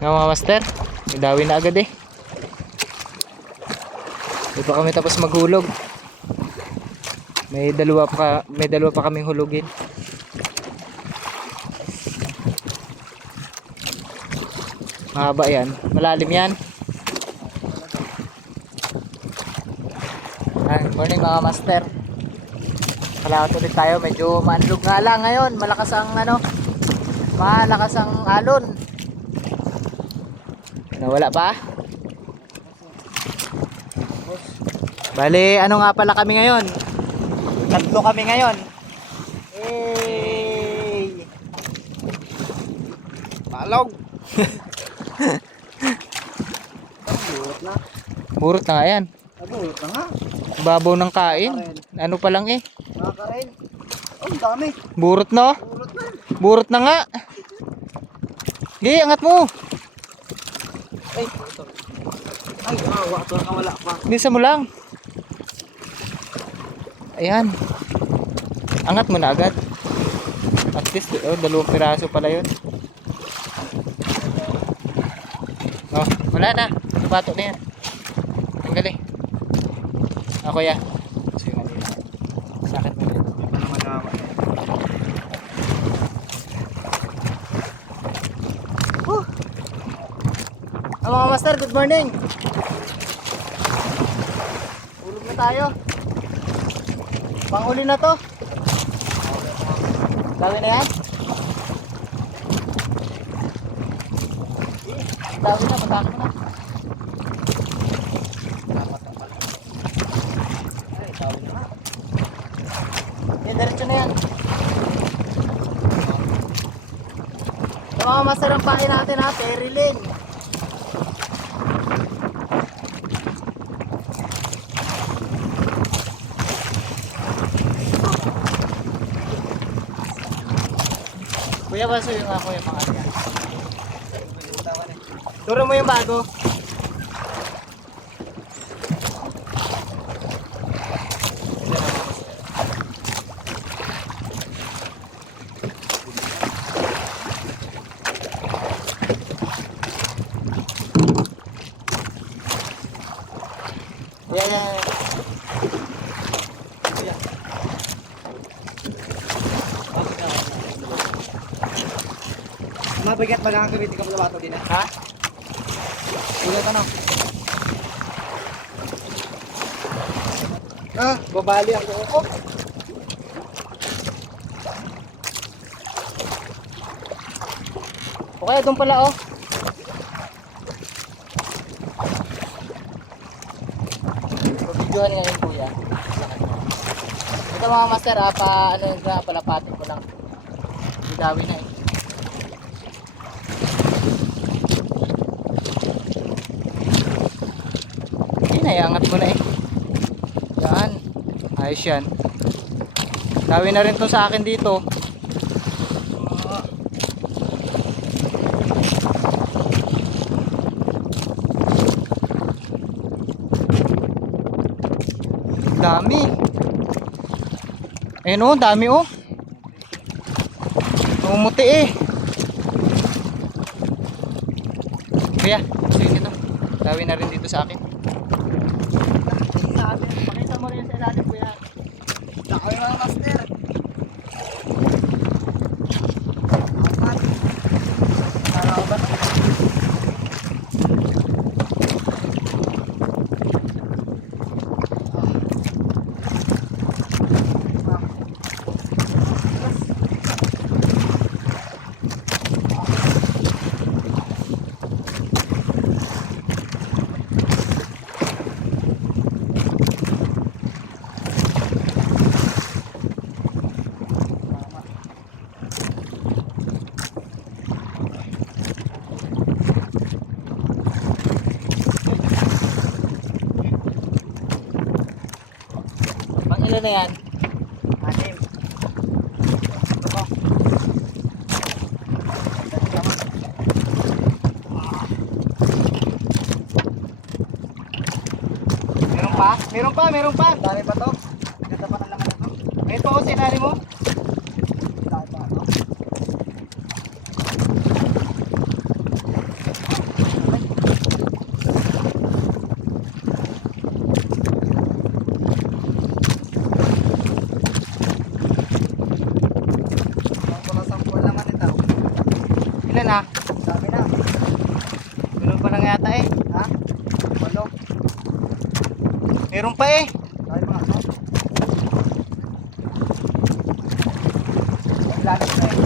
Nga mga master, idawin na agad eh. Di pa kami tapos maghulog. May dalawa pa kaming hulugin. Mahaba yan, malalim yan. Morning mga master. Kalakot ulit tayo, medyo maanlog nga lang ngayon. Malakas ang alon. Nawala pa? Bali, ano nga pala kami ngayon? Tatlo kami ngayon. Hey! Malog. Burot na. Burot na nga yan. Burot na nga. Babaw ng kain. Ano pa lang eh. Nakakain. Oh, ang dami. Burot no? Burot na. Burot na nga. Gi, angat mo. Ay, ito. Ay, awa. Ito na wala pa. Bisa mo lang. Ayan. Angat mo na agad. At least, dalawang piraso pala yun. Oh, wala na. Bato na yan. Tanggal eh. Ako ya. Sakit mo yan. Hindi pa naman naman. Mga master, good morning. Ulog na tayo. Panghuli na to. Dami na yan. Dami na, matake mo na. Ay, tawag na nga. Diretso na yan. Yung mga master ang pain natin ha, perilin. Kuya, baso yung ako yung mga niya. Turo mo yung bago. Yeah. Mabigat ba lang ang gamitin ka mo na bato din Ha? Ulat ano? Ah, babali ako. Oh. Okay, doon pala oh. Videohan ngayon kuya. Ito mga master ano yung palapatin ko lang. Bidawi na eh. Nayangat mo na eh. Yan. Ayos yan. Dawi na rin to sa akin dito. Dami. Ayun oh, dami oh. Umuti eh. Kuya, sige ito. Dawi na rin dito sa akin. Pakita mo rin sa ilalim kuya. Ako yung mga master. Taraw ba? Ilan na yan? 6. Meron pa. Dami pa to. Ganda pa ng laman na to. Ito, sinari mo. Dami pa to. lang yata eh. Ha? Walo. Meron pa eh. Dahil mga ano? Ang lalim na eh.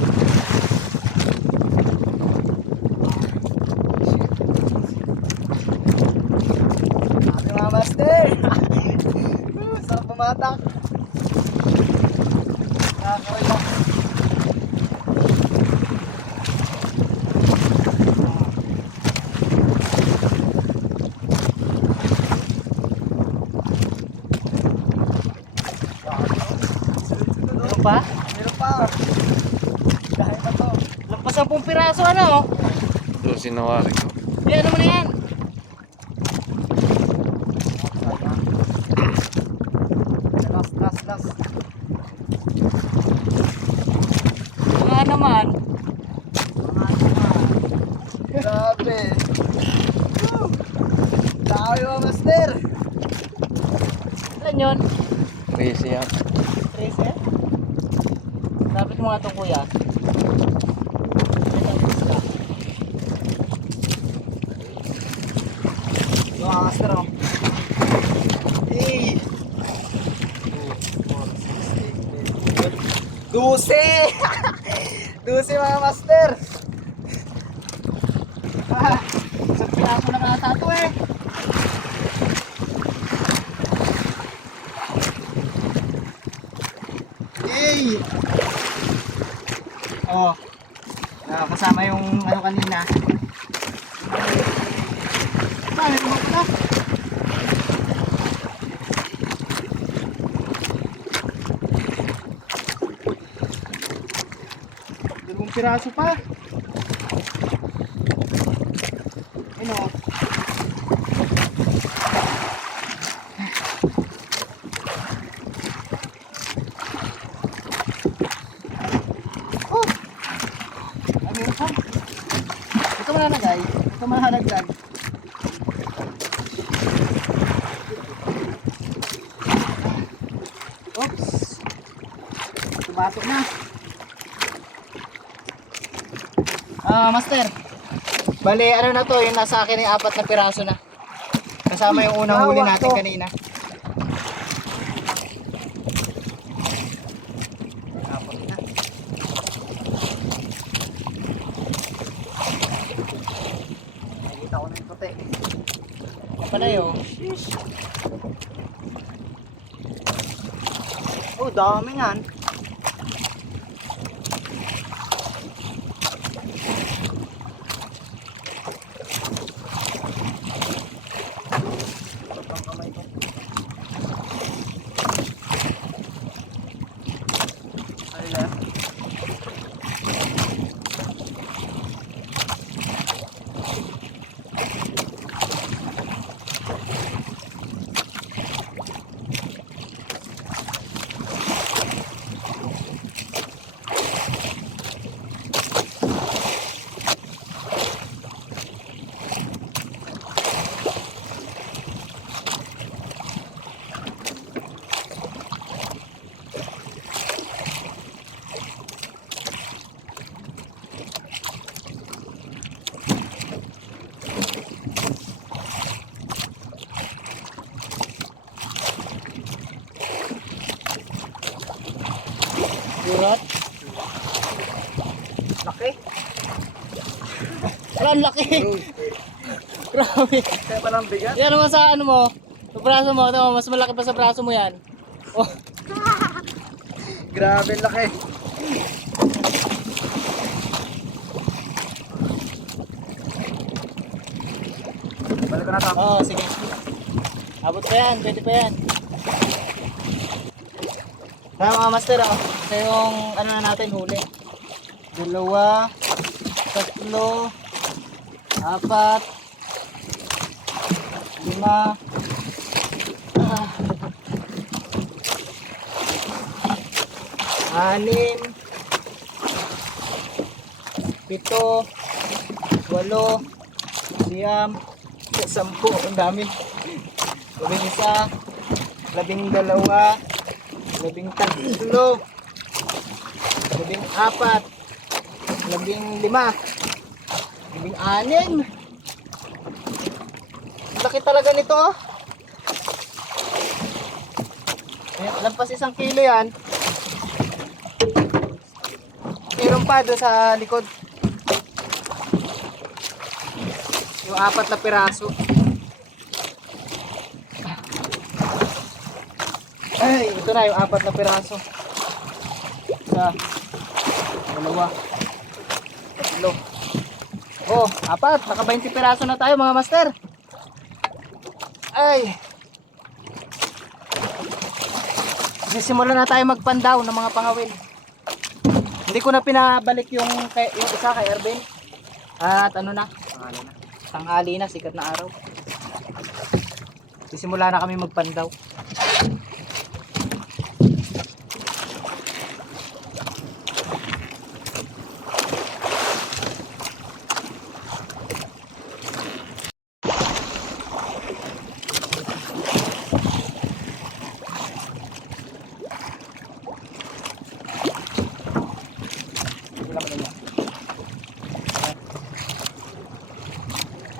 Sabi mga master! Sarap pumatak. Nakakawin lang. Meron pa? Meron pa. Dahil pa to. Lampas 10 piraso ano? Ito sinawari ko. Di ano mo na yan? Last. Mga naman. Grabe. Dami mga master. Ilan yun? Crazy yan. 13? Lapit mo nga itong kuya. Yung mga master oh. Eh. 12! 12 mga master. Isang piraso lang ata ito eh. Yay! Oh. Kasama yung ano kanina. Bakit mo ka? Dalawang piraso pa. Ano? Oh! Ay, meron pa. Ito mananagay. Ito mananagdag. Oops! Tumato na. Master. Bali, ano na to, yung nasa akin yung 4 na piraso na. Kasama yung unang huli natin kanina. Apat na. Nakikita ko na yung puti. Panay oh. Oh, dami yan. Ang kamay ko. Ay, left. Urat. Laki. Wala, ang laki. Grabe. Kaya pa lang bigat. Yan naman sa ano mo. Sa braso mo. Ito, mas malaki pa sa braso mo yan. Oh, Grabe laki. Balik ko na to. oh, sige. Abot pa yan. Pwede pa yan. Kaya mga master, ito yung ano na natin huli. 2, 3, 4, 5, 6, 7, 8, 9, 10. Ang dami. 11, 12, 13, 14, 15, 16, laki talaga nito oh. Lampas 1 kilo yan. Meron pa doon sa likod. Yung 4 na piraso. Ay, ito na yung 4 na piraso. Isa, 2, 3. Oh, 4. Naka 20 piraso na tayo mga master. Ay. Simulan na tayo magpandaw ng mga pangawil. Hindi ko na pinabalik yung isa kay Erben. At ano na? Tanghali na, sikat na araw. Sisimula na kami magpandaw.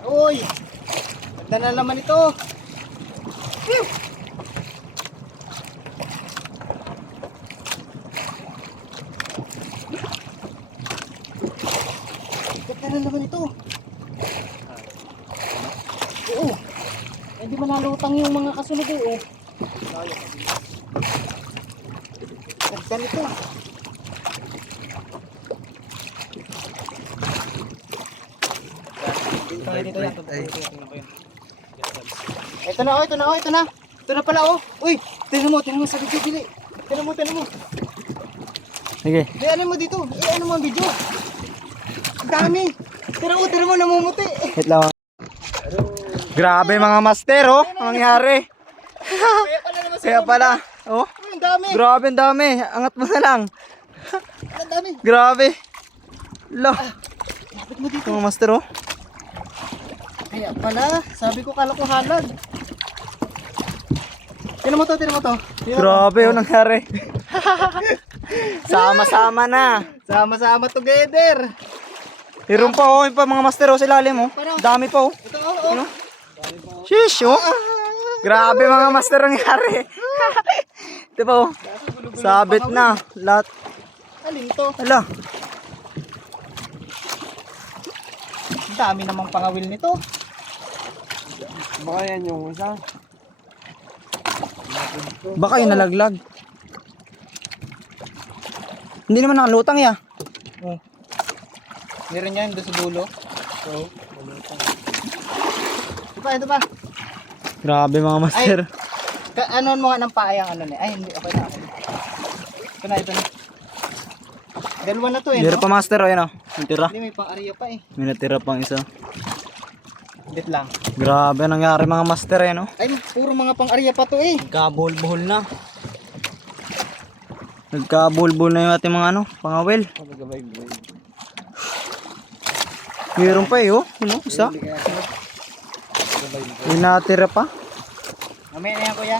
Uy! Ganda na naman ito. Phew! Ganda na naman ito. Oo. Hindi manalutang yung mga kasunod eh. Oh. Ganda nito. Ito na oh, ito na oh, ito na. Ito na pala oh. Uy, tingnan mo sa video bili. Tingnan mo. Sige. Ano mo dito? Ano mo ang video? Ang dami. Tingnan mo namumuti. Wait lang. Grabe mga master oh. Ang nangyari. Kaya pala. Oh. Uy, ang dami. Grabe ang dami. Angat mo na lang. Ang dami. Grabe. Lo. Lapit mo dito. Mga master oh. Kaya pala, sabi ko kala ko halag. Tingnan mo to. Grabe oh nangyari. Sama-sama na. Sama-sama together. Meron pa oh, yung pa mga master oh sa ilalim oh. Dami pa oh. Ito oh. Ano? Shish oh. Grabe mga master ang nangyari. Ito pa oh. Sabit na lahat. Alin to? Hala. Ang dami namang pangawil nito. Baka yan yung isa. Baka yung nalaglag. Hindi naman nakalutang ya. Oh. Meron yan doon sa dulo. So, ito pa. Grabe mga master. Ano mo nga ng paayang ano ni? Ay, hindi okay na ako. Ito na. Dalawa na to eh. Meron No? pa master oh yan oh. Natira. Hindi, may pang-ariya pa eh. May natira pang isa. Bit lang. Grabe nangyari mga master eh no. Ay, puro mga pang-ariya pa to eh. Nagkabulbul na. Nagkabulbul na yung ating mga ano, pangawil. Meron pa eh oh. Ano, isa. May natira pa. Mamaya na yan kuya.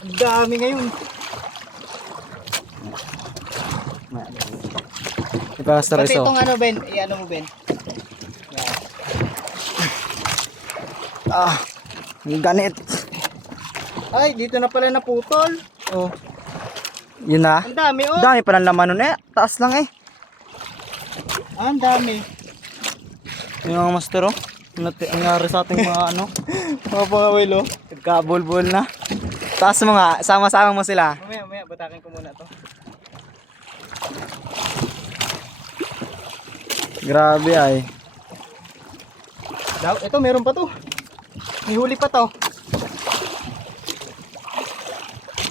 Ang dami ngayon. Ipastor Pati iso. itong ano Ben, i-ano mo Ben. Ah, ang ganit. Ay, dito na pala naputol. Oh. Yun na. Ang dami oh. Dami pa ng laman nun eh. Taas lang eh. Ang dami. Yung mga master oh. Ang nangyari sa ating mga ano. Mga pangawil oh. Nagkabulbul na. Taas mo nga. Sama-sama mo sila. Mamaya, batakin ko muna to. Grabe ay. Ito meron pa to. May huli pa to.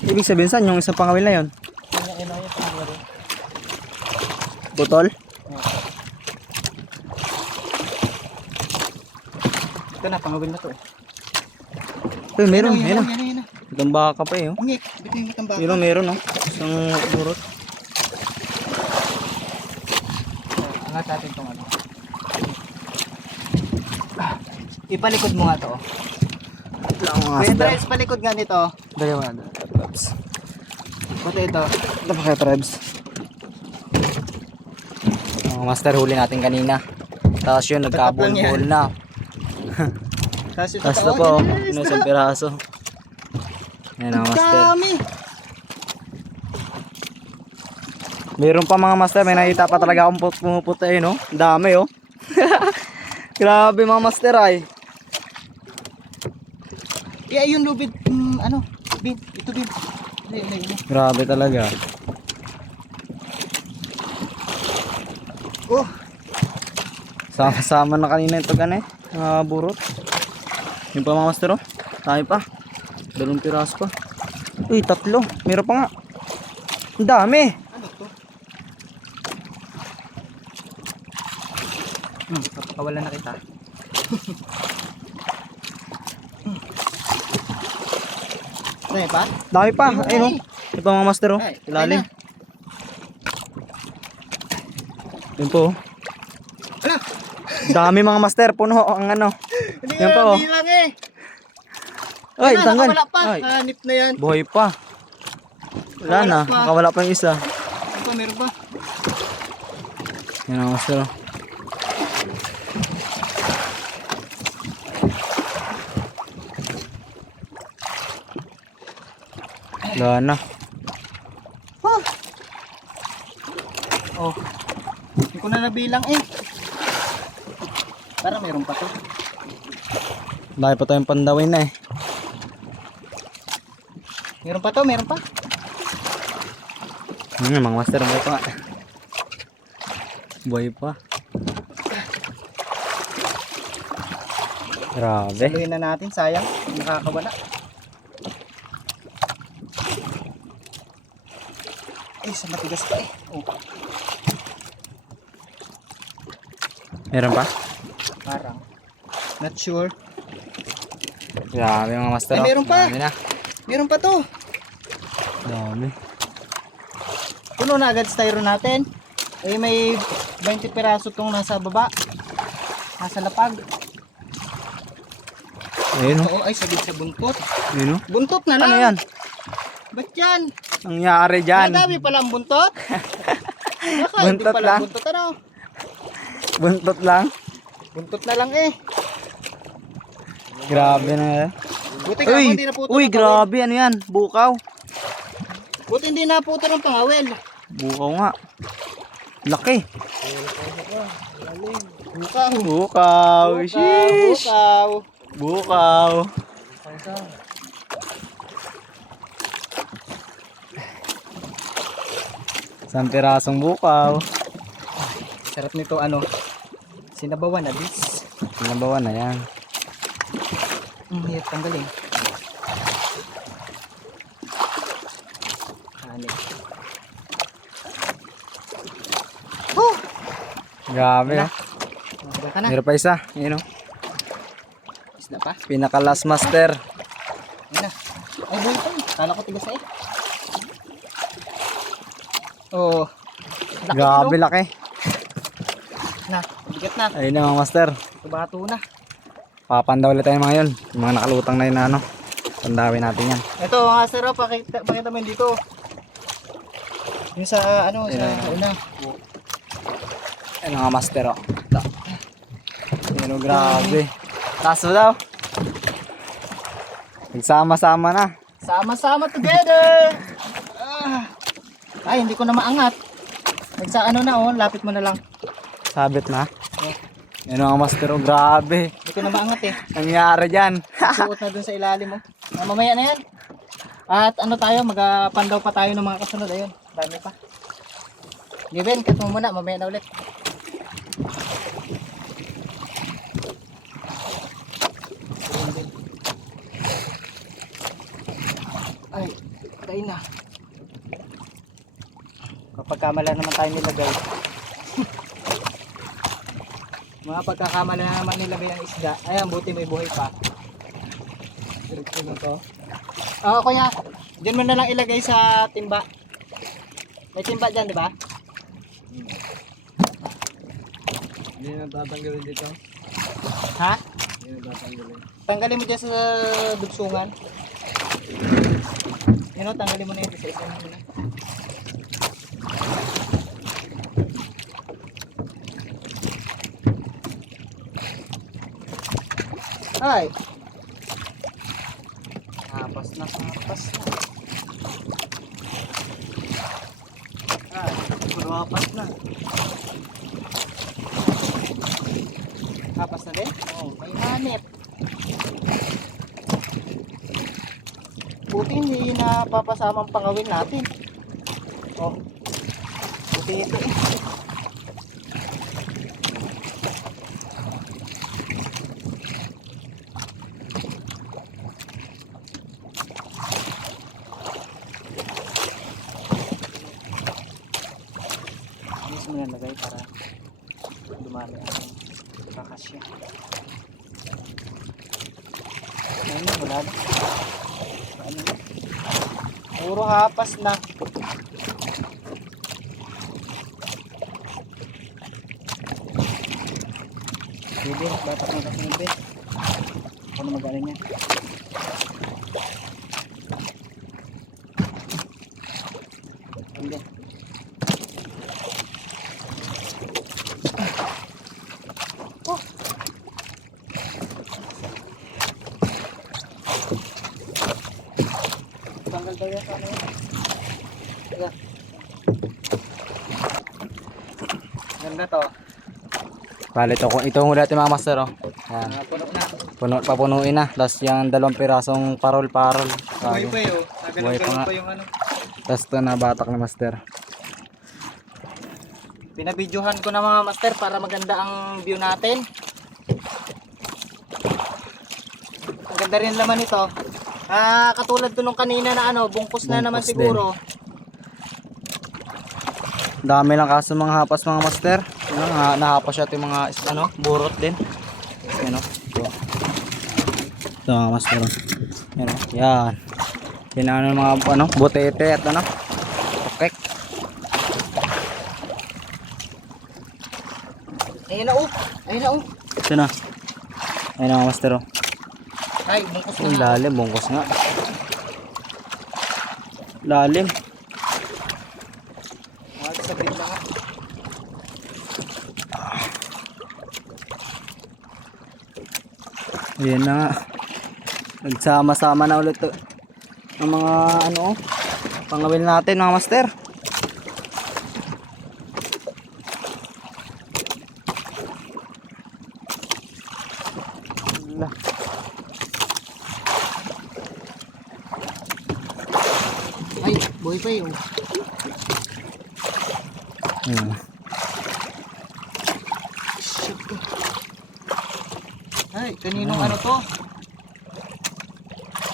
Ibig sabihin saan yung isang pangawil na yun? Yung pangawil. Butol? Ito na, pangawil na to eh. Uy, meron. Yan Meron. na. Itong baka pa eh oh. Ngik, bito yung matambaka. Meron oh. Isang burot. Angat natin itong ano. Ipalikod mo nga to. Lang mga Kuya master. Travis, palikod nga nito. Dali mo na. Puti ito. Ito pa kaya Trebs. Mga master huli natin kanina. Tapos yun, nagkabulbul na. Tapos ito Tapos na po, isang piraso. Ayan mga master. Dami. Meron pa mga master, may nakita pa talaga akong pumuputa eh, no? Dami oh. Grabe mga master ay. Yung lubid, ano? Bin, ito bin. Hindi. Grabe talaga. Oh, Sama-sama na kanina ito ganun mga burot. Yung pa mga master oh. Dami pa. 2 piraso pa. Uy, 3. Meron pa nga. Ang dami. ano to? Kapakawalan na kita. Dami pa? Dami pa. Ayun oh. Ito mga master oh. Ay, Ilalim. ayun Yun po oh. Ala! Dami mga master. Puno ang ano. Hindi Yan nga pa, oh. bilang eh. Ay, Wala, tanggal. nakawala pa. Ay, Hanip na yan. buhay pa. Wala na. Nakawala pa. Nakawala pa yung isa. Meron pa. Yan ang master oh. Wala na. Oh. Hindi ko na nabilang eh. Parang meron pa to. Dahil pa tayong pandawin na eh. Meron pa to, meron pa. Mga master, buhay pa nga. Buhay pa. Grabe. Saluhin na natin, sayang. Nakakawala. Eh, sa matigas pa eh. Oh, Meron pa? parang. Not sure. Grabe mga master. Ay, oh. meron pa. Dami na. Meron pa to. Dami. Puno na agad styro natin. Eh, may 20 piraso tong nasa baba. Nasa lapag. Ayun oh. Oo, ay sabit sa buntot. Ayun oh. Buntot na lang. Ano yan? Ba't yan? Nangyari dyan. Madami palang buntot. Baka hindi Buntot pala lang. buntot ano. Buntot lang. Buntot na lang eh. Grabe na yan. Buti ka Uy, hindi naputo uy ng grabe. Ano yan? Bukaw. pangawil. Buti hindi naputo ng pangawil. Bukaw nga. Laki. Bukaw. Bukaw. Sheesh. Bukaw. Bukaw. Isang pirasong bukaw. Sarap nito ano. Sinabawan na bis. Nabawa na yan. Hirap tanggalin. Hanip. Oh! Grabe Wala. oh. Hanggang ka na. Meron pa isa. Ayun oh. Isda pa. Pinaka last master. Ayun na. Ay, buhay pa eh. Kala ko tigas eh. Oh. Laki Grabe no? laki. Na, bigat na. Ayun na mga master. Tubato na. Papandaw ulit tayo mga yun. Yung mga nakalutang na yun na ano. Pandawin natin yan. Ito mga sir, oh, pakita mo yun dito. Yung sa ano, sa una. Ayun mga master oh. Ito. Ayun oh, grabe. Taso daw. Nagsama-sama na. Sama-sama together! Ah. Ay, hindi ko na maangat. Nagsa ano na oh, lapit mo na lang. Sabit na. Ayun mga master oh, grabe. Hindi ko na maangat eh. Nangyari dyan. Suot na dun sa ilalim mo. Mamaya na yan. At ano tayo, magapandaw pa tayo ng mga kasunod. Ayun, dami pa. Given, cut mo muna, mamaya na ulit. Ay, patay na. Kapag kamala naman tayo nilagay. Mga pagkakamala na naman nilagay ang isda. Ayan, buti may buhay pa. Diretso na to. Oo, kuya. Diyan mo na lang ilagay sa timba. May timba dyan, di ba? Hindi na tatanggalin dito. Ha? Hindi na tatanggalin. Tanggalin mo dyan sa dugsungan. Yun o, tanggalin mo na yun. Isa-isa mo na. Ay. Hapas na, hapas na. Ay, puro hapas na. Hapas na din? Oo, may hanip. Buti hindi napapasama ang pangawin natin. Oh, buti ito eh. Alis mo na lagay para dumami ang kakasya. Ayun na, wala na. Ano na? Puro hapas na. Bebe, batak na kasi bebe. Ano mag-ano niya? Hindi. Oh. Tanggal daw yan sa ano yan. Teka. Ganda to. Bali, itong huli natin mga master, oh. Yan. Puno na. Papunuin na. Tapos yung 2 pirasong parol-parol. Buhay pa yun. Buhay pa Nagalong-galong nga. pa yung ano. Tapos ito na batak na master. Pinabidyohan ko na mga master para maganda ang view natin. Ang ganda rin laman ito. Katulad to nung kanina na ano, bungkus na naman Bungkus siguro. Dami lang kaso mga hapas mga master. Yun lang, nahapas siya yung mga ano, burot din. Yan o. Ito mga master. Yan o. Yan. Yan ang mga ano, butete at ano. Okay. Ayun na oh. Ayun na oh. Ito na. Ayun na mga master o. Ay, bungkus Ang na. lalim, bungkos nga. Lalim. Sa bit na nga. Ayan na nga. Nagsama-sama na ulit to. Ang mga ano, pangawil natin mga master. Wala. Ay, buhay pa yun. Ayan. Ay, kaninong ano to?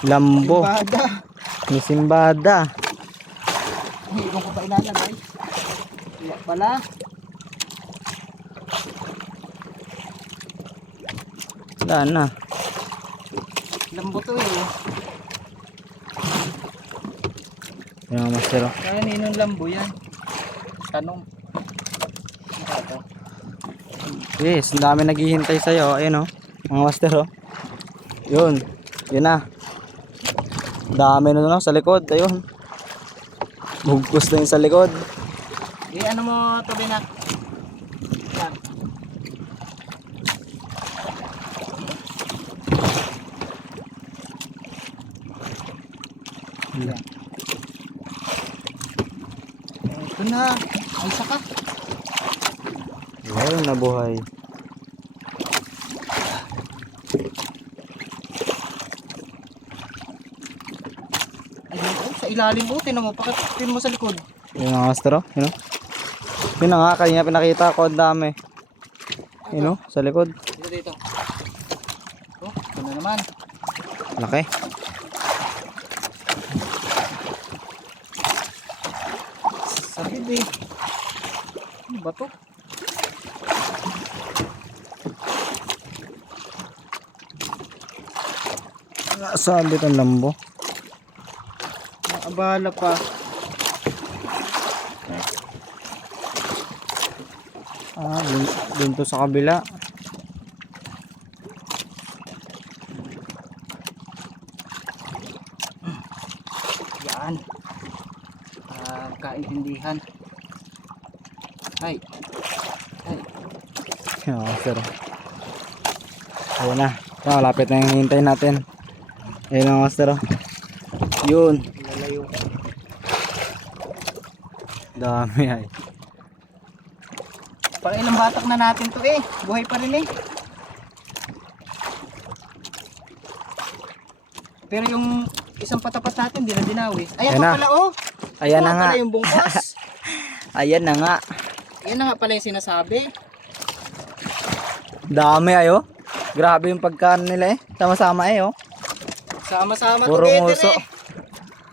Lambo. Bada. Misimbada. Ay, ibang ko pa ilalagay. Wala pala. Wala na. Lambo to eh. Ayan mga master oh. Kaninong lambo yan? Tanong. Ano to? Yes, ang dami naghihintay sa'yo. Ayan oh. Mga master oh. Yun. Yun na. Dami na no, sa likod. Ayun. Bugkos na yung sa likod. Ano mo to binak? Yan. Yan. Ito na. Ay saka. Ayun, nabuhay. Ayun oh, sa ilalim mo. Tinan mo. Pakitin mo sa likod. Yung mga master oh. Yun oh. Yun na nga, kanina pinakita ko ang dami. Yun oh, sa likod. Dito dito. Oh, ito na naman. Laki. Sakit eh. Ano ba to? Saan dito ang lambo? Naabala pa. Dun to sa kabila. Yan. Kaintindihan. Ay. Ay. Yan, master. Ayan na. Malapit na yung hinihintay natin. Ayun ang master oh. Yun. Lalayo. Dami ay. Parang ilang batak na natin to eh. Buhay pa rin eh. Pero yung isang patapas natin, di na dinawi. Ayan Ayan pa na. pala oh. Ayan Ito na nga. pala yung bungkos. Ayan na nga. Yan na nga pala yung sinasabi. Dami ay oh. Grabe yung pagkaan nila eh. Sama-sama eh oh. Sama-sama Puro together nguso. eh.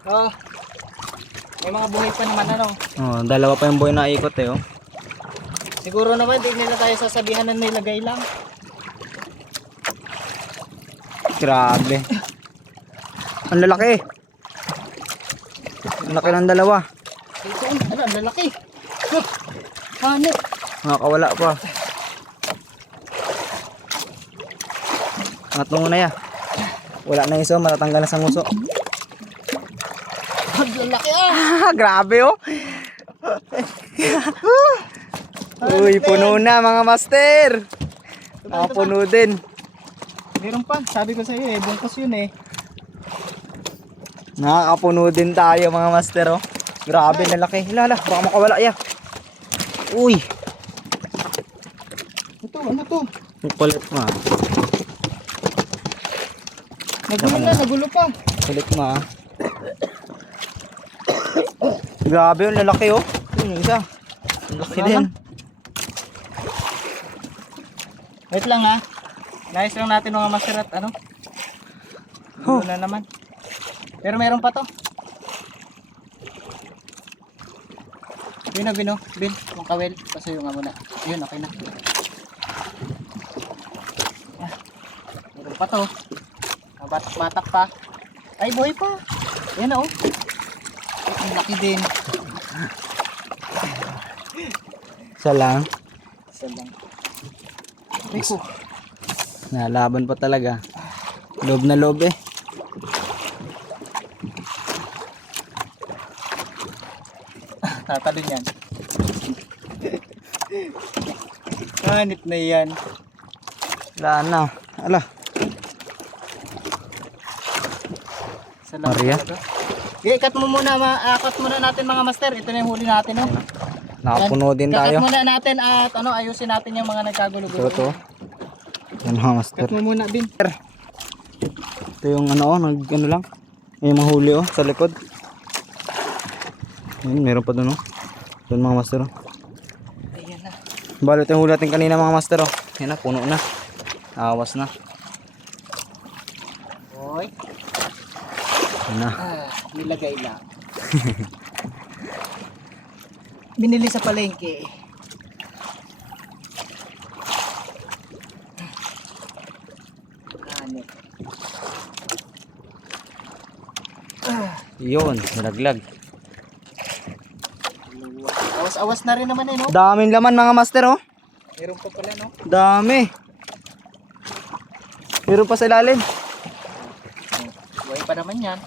Oh. May mga buhay pa naman ano. Oh, dalawa pa yung buhay na ikot eh oh. Siguro naman di nila tayo sasabihan na nilagay lang. Grabe. Ang lalaki. Ang laki ng dalawa. Ito, ano, ang lalaki. Huh, hanip. Nakakawala pa. Angat mo muna ya. Wala na iso, matatanggal na sa nguso. Ang lalaki ah. Grabe oh. Uy, puno na mga master. Puno din. Meron pa, sabi ko sa iyo eh, bungkos yun eh. Nakakapuno din tayo mga master oh. Grabe na laki. Hilala, baka makawala ya. Uy, Ito, ano to? ang kulit mo ah. Nagulo na, nagulo pa. Kulit mo ah. Grabe yung lalaki oh. Yun yung isa. Ang laki din. Wait lang ha. Nice lang natin mga master at ano. Nagulo na naman. Pero meron pa to. Bino, Bin, yung kawel. Pasayo nga muna. Yun, okay na. Ah, meron pa to. Matak pa. Ay, buhay pa. Yan oh. Ang laki din. Isa lang. Isa lang. Rico. Nalaban pa talaga. Loob na loob eh. Tatalon yan. Hanip na yan. Wala na. Ala. Salamat Maria. talaga. Ikat mo muna, akat muna natin mga master. Ito na yung huli natin. No? Nakapuno din tayo. Kakat muna natin at ano, ayusin natin yung mga nagkagulo-gulo. Ito. Yan mga master. Kat mo muna, Bin. Ito yung ano oh, ano lang. May mga huli oh, sa likod. Ayun, meron pa doon oh. Doon mga master oh. Ayan na. Balo ito yung huli natin kanina mga master oh. Yan na, puno na. Awas na. Hoy. Yan na. Nilagay lang. Binili sa palengke. Hanip. Yun, nalaglag. Awas-awas na rin naman eh, no? Daming laman mga master oh. Meron pa pala, no? Dami. Meron pa sa ilalim. Buhay pa naman yan.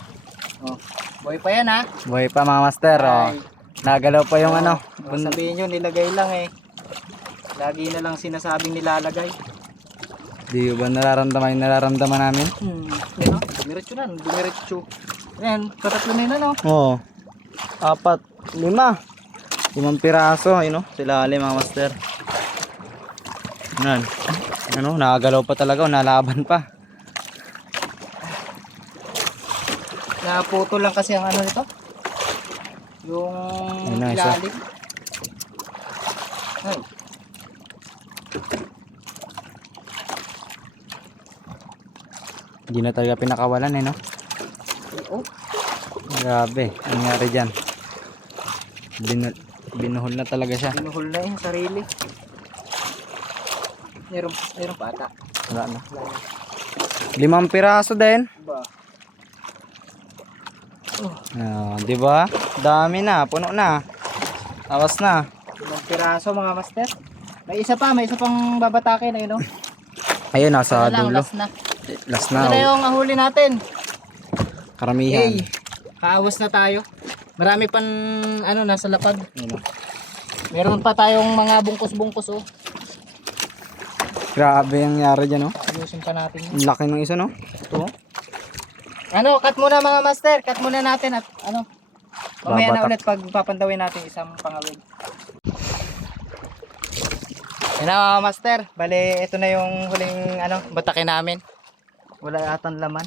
Oh, buhay pa yan, ha? Buhay pa mga master oh. Ay. Nagalaw pa yung ano. Oh, sabihin nyo, nilagay lang eh. Lagi na lang sinasabing nilalagay. Di ba nararamdaman yung nararamdaman namin? Yan, no? Dumiretso na, dumiretso. Ayan, katatlo na yun, no? Oo. 4, 5. 5 piraso. Ayun oh, sa ilalim mga master. Yan. Ano, nakagalaw pa talaga, nalaban pa. Naputo lang kasi ang ano nito. Yung Ayun na, isa. ilalim. Ay. Hindi na talaga pinakawalan eh no. Oh, Grabe, ang nangyari dyan. Binuhol na talaga siya. binuhol na yung sarili. Meron pa ata. Wala na. 5 piraso din. Ba? Di ba? Dami na, puno na. Awas na. 5 piraso mga master. May isa pang babatakin ayun, no? Ayun, nasa Ano lang, dulo. last na. Last Ito na na. yung huli natin. Karamihan. Hey, kaawas na tayo. Marami pang ano nasa lapad. Ayun, oh. Meron pa tayong mga bungkus-bungkus oh. Grabe ang nangyari dyan, no? Ayusin pa natin yun. Ang laki ng isa, no? Ito. Ano, cut muna mga master. Cut muna natin at ano. Mamaya na Babatak. ulit pag papandawin natin isang pangawid. Yan na mga master. Bale, ito na yung huling ano, batakin namin. Wala atang laman.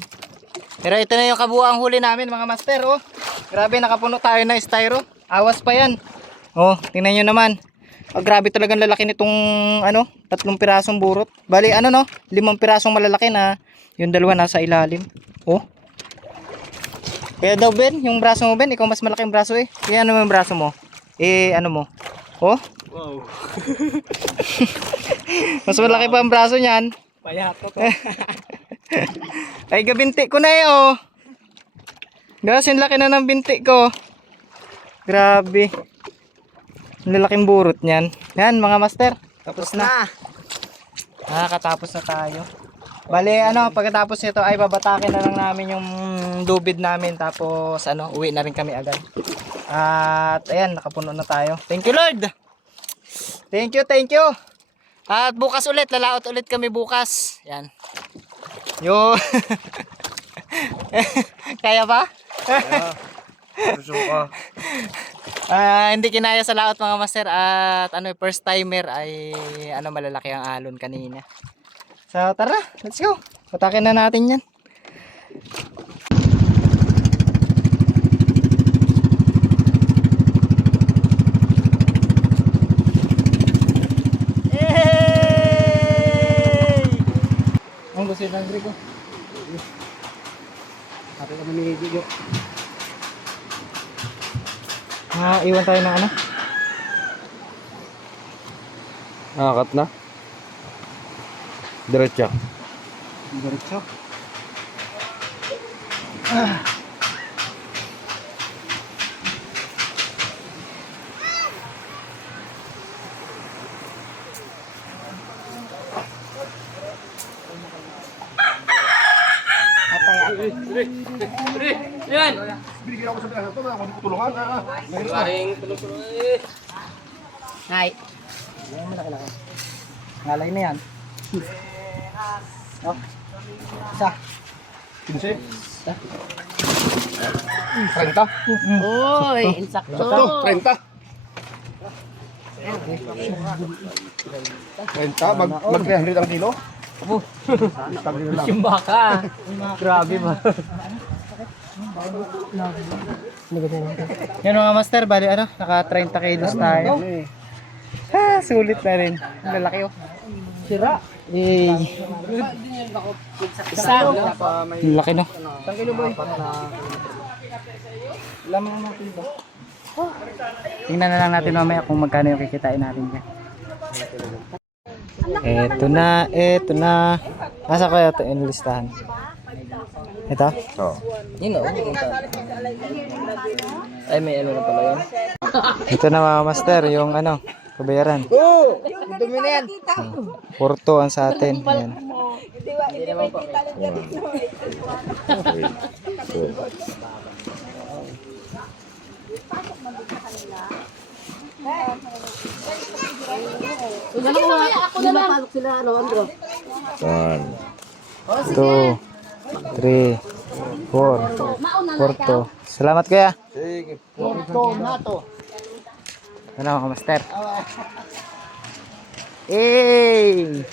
Pero ito na yung kabuuang huli namin mga master. Oh. Grabe, nakapuno tayo na styro. Awas pa yan. Oh, tingnan nyo naman. Oh, grabe talagang lalaki nitong ano, 3 pirasong burot. Bali, ano no, 5 pirasong malalaki na yung dalawa nasa ilalim. Oh. Kaya daw Ben, yung braso mo Ben, ikaw mas malaking braso eh. Kaya ano yung braso mo? Eh, ano mo? Oh? Wow. Mas malaki pa ang braso niyan. Payato ko. Ay, gabinti ko na eh oh. Gasin laki na ng binti ko. Grabe. Ang lalaking burot niyan. Yan mga master. Tapos na. Nakakatapos na tayo. Bale ano, pagkatapos nito ay babatakin na lang namin yung lubid namin. Tapos ano, uwi na rin kami agad. At ayan, nakapuno na tayo. Thank you Lord. Thank you, thank you. At bukas ulit, lalaot ulit kami bukas. Yan. Yo. Kaya ba? Susuka. Hindi kinaya sa laot mga master at ano first timer ay ano malalaki ang alon kanina. So tara, let's go. Patakin na natin 'yan. Ang gusto ng gripo. Sabi kami ni Digo. Iwan tayo ng ano? Nakakat na. Diretso. Diretso. Yan! Ngay. Ayan, malaki-laki. Ngalay na yan. Oh. Isa. 15. 30. Uy, insakto. 30. 30. Mag 300 ang kilo. Yung baka. Grabe ba? Yan mga master, bali ano, naka 30 kilos tayo. Sulit na rin. Ang lalaki oh. Sira. Eh. Isa. Ang laki no. Isang kilo boy. Lamang natin ba? Tingnan na lang natin mamaya kung magkano yung kikitain natin dyan. Eto na, eto na. Nasa kaya ito yung listahan? Ito? Oo. Yun o. Ay, may ano na pala yun. Ito na mga master, yung ano, kabayaran. Oo! Dumi na yan. Porto ang sa atin. Ayan. Two, three, four. Porto. Salamat kuya. Sige. Ano mga master? Hey!